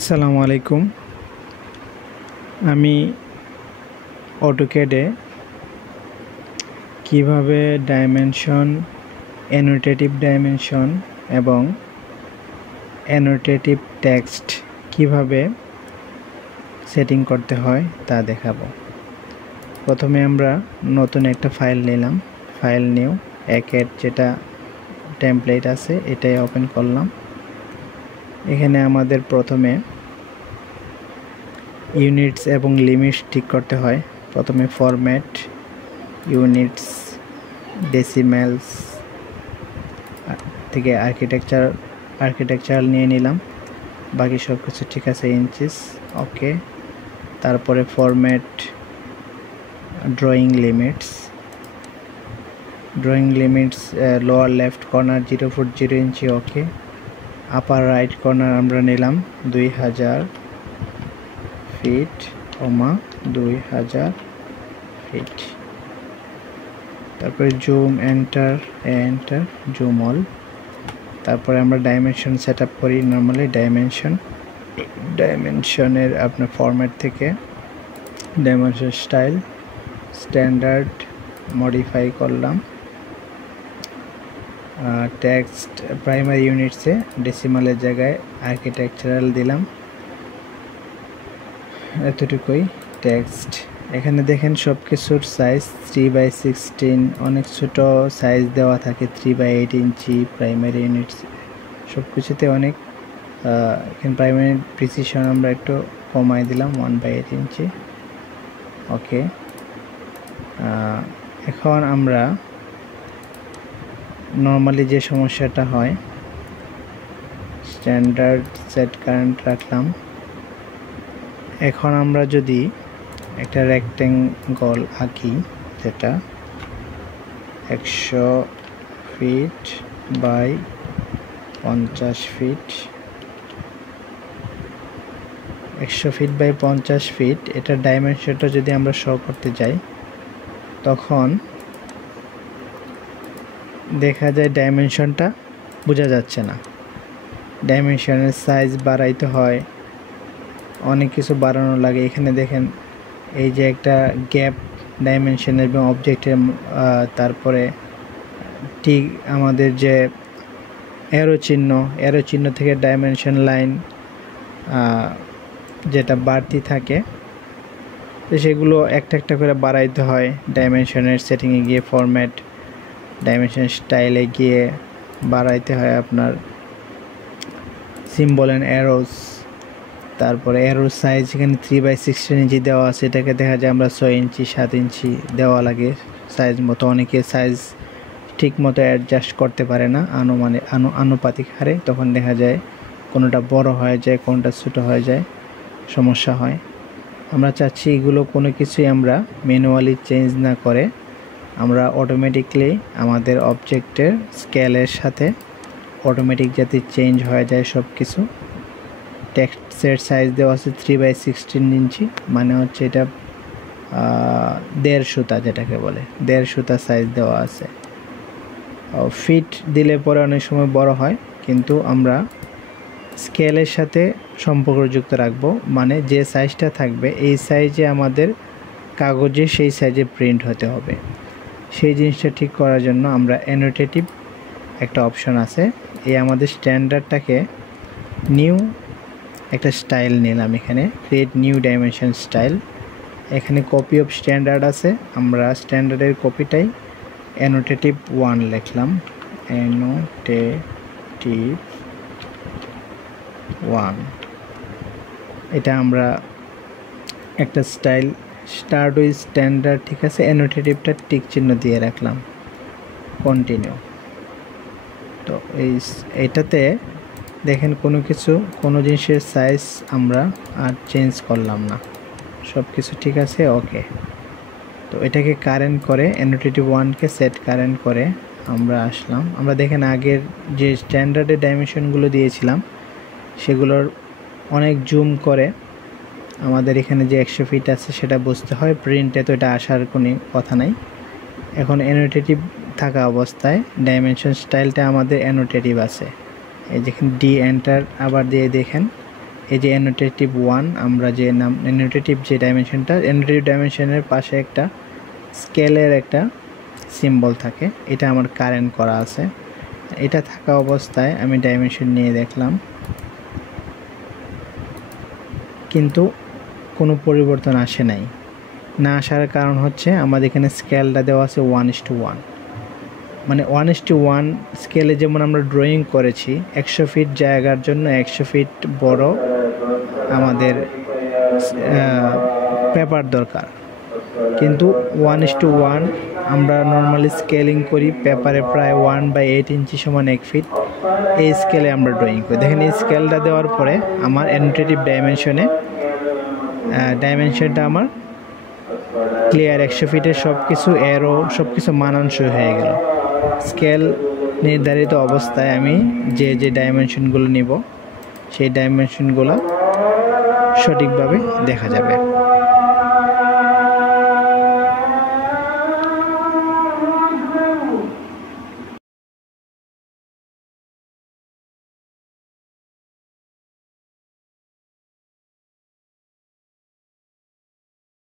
আসসালামু আলাইকুম। আমি অটোক্যাডে কিভাবে ডাইমেনশন, অ্যানোটেটিভ ডাইমেনশন এবং অ্যানোটেটিভ টেক্সট কিভাবে সেটিং করতে হয় তা দেখাবো। প্রথমে আমরা নতুন একটা ফাইল নিলাম, ফাইল নিউ একের যেটা টেমপ্লেট আছে এটাই ওপেন করলাম। এখানে আমাদের প্রথমে ইউনিটস এবং লিমিটস ঠিক করতে হয়। প্রথমে ফরম্যাট, ইউনিটস, ডেসিমেলস থেকে আর্কিটেকচারাল নিয়ে নিলাম, বাকি সব কিছু ঠিক আছে, ইঞ্চিস ওকে। তারপরে format, drawing limits lower left corner 0 foot 0 ইঞ্চি ওকে। আপার রাইট কর্নার আমরা নিলাম 2000 ফিট, 2000 ফিট। তারপরে জুম, এন্টার জুম অল। তারপরে আমরা ডাইমেনশন সেট আপ করি। নর্মালি ডাইমেনশনের আপনার ফরম্যাট থেকে ডাইমেনশন স্টাইল স্ট্যান্ডার্ড মডিফাই করলাম। টেক্সট প্রাইমারি ইউনিটসে ডেসিমালের জায়গায় আর্কিটেকচারাল দিলাম, এতটুকুই টেক্সট। এখানে দেখেন সব কিছুর সাইজ 3/16, অনেক ছোট সাইজ দেওয়া থাকে 3/8 ইঞ্চি। প্রাইমারি ইউনিটস সব কিছুতে অনেক, এখানে প্রাইমারি প্রিসিশন আমরা একটু কমাই দিলাম 1/8 ইঞ্চি ওকে। এখন আমরা নর্মালি যে সমস্যাটা হয়, স্ট্যান্ডার্ড সেট কারেন্ট রাখলাম। এখন আমরা যদি একটা রেক্টেঙ্গল আঁকি, যেটা 100 feet by 50 feet, 100 feet by 50 feet, এটার ডাইমেনশনটা যদি আমরা শো করতে যাই, তখন দেখা যায় ডাইমেনশনটা বোঝা যাচ্ছে না। ডাইমেনশনের সাইজ বাড়াইতে হয়, অনেক কিছু বাড়ানো লাগে। এখানে দেখেন এই যে একটা গ্যাপ ডাইমেনশনের এবং অবজেক্টের, তারপরে ঠিক আমাদের যে অ্যারো চিহ্ন থেকে ডাইমেনশন লাইন যেটা বাড়তি থাকে, তো সেগুলো একটা একটা করে বাড়াইতে হয়। ডাইমেনশনের সেটিংয়ে গিয়ে ফরম্যাট, ডাইমেনশন স্টাইলে গিয়ে বাড়াইতে হয় আপনার সিম্বল অ্যান্ড অ্যারোস। তারপরে অ্যারোর সাইজ এখানে 3/16 ইঞ্চি দেওয়া আছে, এটাকে দেখা যায় আমরা 6 ইঞ্চি 7 ইঞ্চি দেওয়া লাগে সাইজ মতো। অনেকে সাইজ ঠিক মতো অ্যাডজাস্ট করতে পারে না আনুপাতিক হারে, তখন দেখা যায় কোনোটা বড় হয়ে যায়, কোনোটা ছোটো হয়ে যায়, সমস্যা হয়। আমরা চাচ্ছি এগুলো কোনো কিছুই আমরা ম্যানুয়ালি চেঞ্জ না করে আমরা অটোমেটিকলি আমাদের অবজেক্টের স্কেলের সাথে অটোমেটিক যাতে চেঞ্জ হয়ে যায় সব কিছু। টেক্সটের সাইজ দেওয়া আছে 3/16 ইঞ্চি, মানে হচ্ছে এটা 1.5 সুতা, যেটাকে বলে 1.5 সুতা সাইজ দেওয়া আছে। ফিট দিলে পরে অনেক সময় বড় হয়, কিন্তু আমরা স্কেলের সাথে সম্পর্কযুক্ত রাখবো, মানে যে সাইজটা থাকবে এই সাইজে আমাদের কাগজে সেই সাইজে প্রিন্ট হতে হবে। সেই জিনিসটা ঠিক করার জন্য আমরা অ্যানোটেটিভ একটা অপশন আছে, এই আমাদের স্ট্যান্ডার্ডটাকে নিউ একটা স্টাইল নিলাম, এখানে ক্রিয়েট নিউ ডাইমেনশন স্টাইল। এখানে কপি অফ স্ট্যান্ডার্ড আছে, আমরা স্ট্যান্ডার্ডের কপিটাই অ্যানোটেটিভ 1 লিখলাম, অ্যানোটেটিভ 1। এটা আমরা একটা স্টাইল স্টার্ট উইথ স্ট্যান্ডার্ড, ঠিক আছে, অ্যানোটেটিভটা টিক চিহ্ন দিয়ে রাখলাম, কন্টিনিউ। তো এইটাতে দেখেন কোনো জিনিসের সাইজ আমরা আর চেঞ্জ করলাম না, সব কিছু ঠিক আছে ওকে। তো এটাকে কারেন্ট করে অ্যানোটেটিভ 1কে সেট কারেন্ট করে আমরা আসলাম। আমরা দেখেন আগের যে স্ট্যান্ডার্ডের ডাইমেনশনগুলো দিয়েছিলাম সেগুলোর অনেক জুম করে আমাদের এখানে যে 100 ফিট আছে সেটা বুঝতে হয়, প্রিন্টে তো এটা আসার কোনো কথা নাই। এখন অ্যানোটেটিভ থাকা অবস্থায় ডাইমেনশন স্টাইলটা আমাদের অ্যানোটেটিভ আছে, এই যেখানে ডি এন্টার আবার দিয়ে দেখেন এই যে অ্যানোটেটিভ 1 আমরা যে নাম অ্যানোটেটিভ যে ডাইমেনশনটা, অ্যানোটেটিভ ডাইমেনশনের পাশে একটা স্কেলের একটা সিম্বল থাকে, এটা আমার কারেন্ট করা আছে। এটা থাকা অবস্থায় আমি ডাইমেনশন নিয়ে দেখলাম, কিন্তু কোনো পরিবর্তন আসে নাই। না আসার কারণ হচ্ছে আমাদের এখানে স্কেলটা দেওয়া আছে 1:1, মানে 1:1 স্কেলে যেমন আমরা ড্রয়িং করেছি 100 ফিট জায়গার জন্য 100 ফিট বড় আমাদের পেপার দরকার, কিন্তু 1:1 আমরা নর্মালি স্কেলিং করি পেপারে প্রায় 1/8 ইঞ্চি সমান 1 ফিট, এই স্কেলে আমরা ড্রয়িং করি। দেখেন এই স্কেলটা দেওয়ার পরে আমার অ্যানোটেটিভ ডাইমেনশনটা আমার ক্লিয়ার, 100 ফিটের সব কিছু এরো সব কিছু মানানসই হয়ে গেল। স্কেল নির্ধারিত অবস্থায় আমি যে যে ডাইমেনশনগুলো নিব সেই ডাইমেনশনগুলো সঠিকভাবে দেখা যাবে।